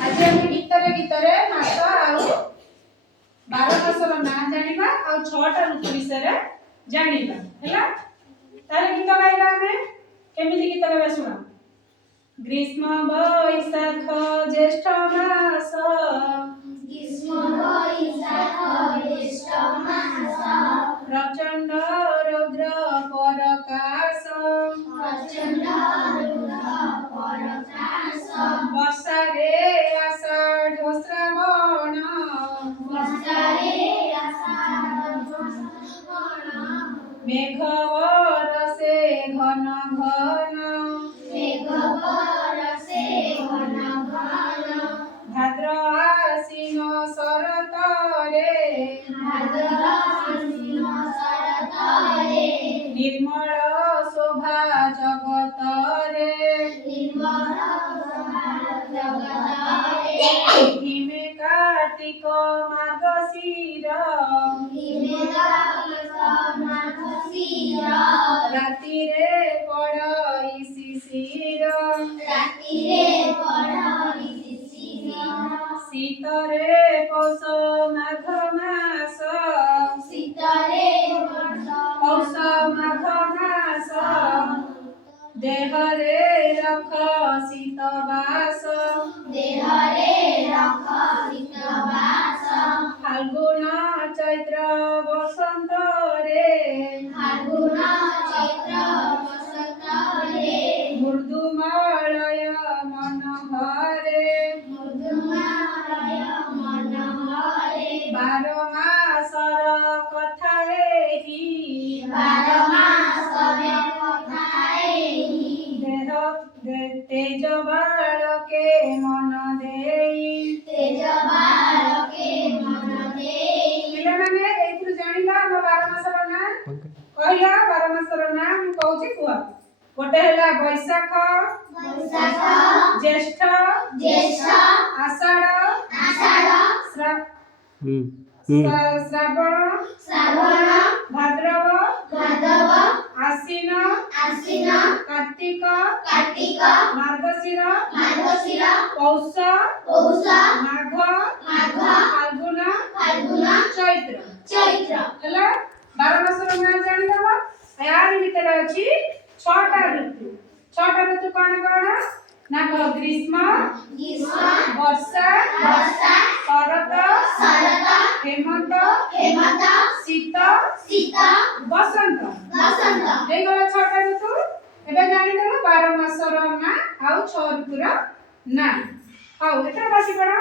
आज हम गीतरे मास आउ 12 मासर ना जानिबा आ 6टा ऋतु विषय जानिबा हैला। ताले गीत गाइबा हमें केमिति गीत गाइबा सुना। ग्रीष्म वैशाख ज्येष्ठ मास प्रचंड रुद्र परकाश वर्षा रे आषाढ़ श्रावण मेघ बरसे घन घन भाद्र आश्विन शरत रे निर्मल शोभा जगत रे हिमे कार्तिक मार्गशीर राति रे पड़ई शिशिर शीत रे पौष माघ मास पौष माघ मास देह रे रख शीत बास फाल्गुन चैत्र बसंत रे मृदुमलय मनोहरे 12 मासर कथा एही देह तेज बालके मन देई पिले माने एथु जानिला हम 12 मासर ना कहला 12 मासर नाम कहूची कुआ गोटे हैला वैशाख ज्येष्ठ आषाढ़ श्रावण भाद्रव आश्विन कार्तिक मार्गशीर पौष माघ फाल्गुन चैत्र हैला 12 मासर नाम जानिला। यार भितर अछि 6टा ऋतु। 6टा ऋतु कौन कौन ना कह ग्रीष्म वर्षा शरत हेमंत शीत बसंत ए गला 6टा ऋतु एबे जानि देलो 12 मासर ना आउ 6 ऋतुर ना। हाउ एटा बासी पड़ा